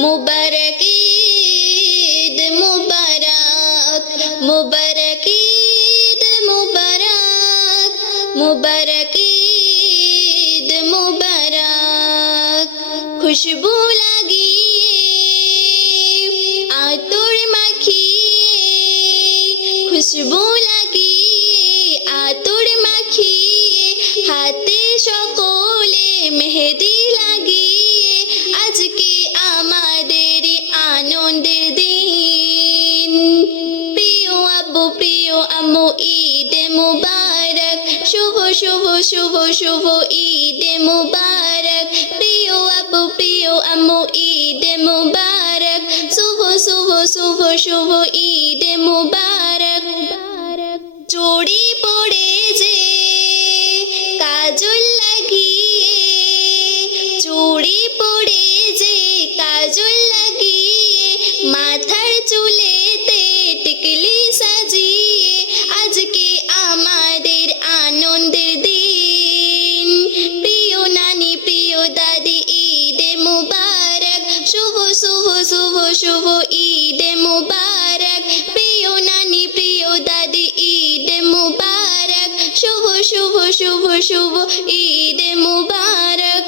মুবারক ঈদ মুবারক, মুবারক ঈদ মুবারক, মুবারক ঈদ মুবারক। খুশবু লাগিয়ে আতর মাখিয়ে, খুশবু লাগিয়ে আতর মাখিয়ে, হাতে সকলে মেহেদি লাগিয়ে, আজকে আমাদের আনন্দের দিন। প্রিয় আব্বু প্রিয় আম্মু ঈদ মুবারক, শুভ শুভ শুভ শুভ ঈদ মুবারক। প্রিয় আব্বু প্রিয় আম্মু ঈদ মুবারক, শুভ শুভ শুভ শুভ ঈদ মুবারক। চড়ি পড়ে যে কাজল লাগিয়ে, চুড়ি পড়ে যে কাজল লাগিয়ে, মাথার চুলেতে টিকলি সাজিয়ে, আজকে আমাদের আনন্দের দিন। প্রিয় নানি প্রিয় দাদি ঈদ মুবারক, শুভ শুভ শুভ শুভ ঈদ মুবারক। প্রিয় নানি প্রিয় দাদি ঈদ মুবারক, শুভ শুভ শুভ শুভ ঈদ মুবারক।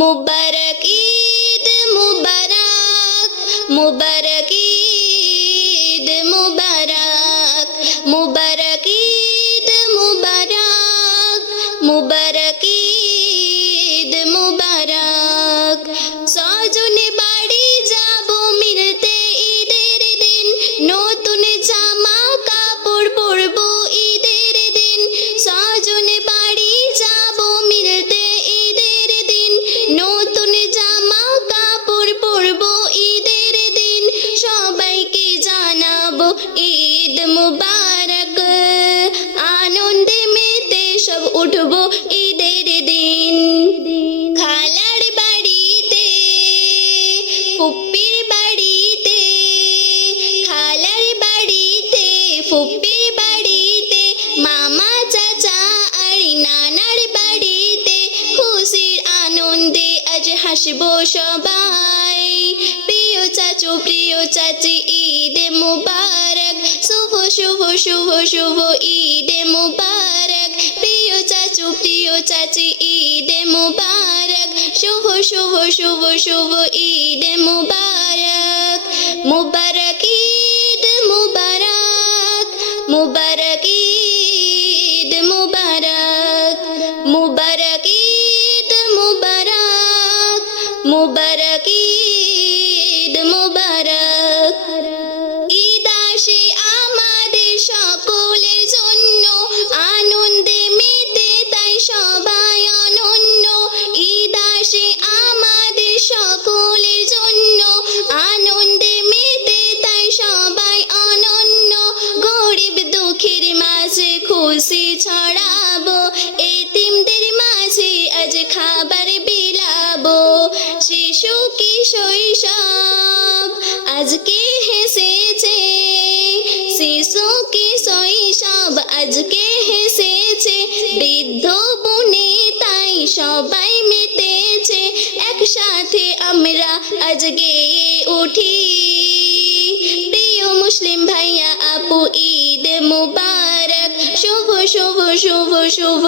মুবারক ঈদ মুবারক, মুবারক ঈদ মুবারক, মুবারক ঈদ মুবারক, মুবারক ঈদ মুবারক। সজনে বাড়ি যাব মিলতে ঈদের দিন, নতুন জামা কাপড় পরবো ঈদের দিন। সজনে বাড়ি যাব মিলতে ঈদের দিন, নতুন জামা কাপড় পরবো ঈদের দিন। সবাইকে জানাবো ঈদ মুবারক, আনন্দে মেতে সব উঠবো ঈদের দিন। খালার বাড়িতে ফুপ্পির বাড়িতে, খালার বাড়িতে ফুপ্পির বাড়িতে, মামা চাচা আর নানার বাড়িতে, খুশির আনন্দে আজ হাসবো সবাই। প্রিয় চাচু প্রিয় চাচি ঈদ মুবারক, শুভ শুভ শুভ শুভ ঈদ মুবারক। প্রিয় চাচু প্রিয় চাচি ঈদ মুবারক, শুভ শুভ শুভ শুভ ঈদ মুবারক। মুবারক ঈদ মুবারক, মুবারক ঈদ মুবারক, মুবারক ঈদ মুবারক, মুবারক ঈদ মুবারক। ঈদ আসে আমাদের সকলের জন্য, আনন্দে মেতে তাই সবাই অনন্য। ঈদ আসে আমাদের সকলের জন্য, আনন্দে মেতে তাই সবাই অনন্য। গরিব দুঃখীর মাঝে খুশি ছড়াবো, এতিমদের মাঝে আজ খাবার বিলাবো। শিশু কি শৈশব আজকে হেসেছে, শিশু কি শৈশব আজকে হেসেছে। বৃদ্ধ বনে তাই সবাই মেতেছে, একসাথে আমরা আজ গেয়ে উঠি। প্রিয় মুসলিম ভাইয়া আপু ঈদ মুবারক, শুভ শুভ শুভ শুভ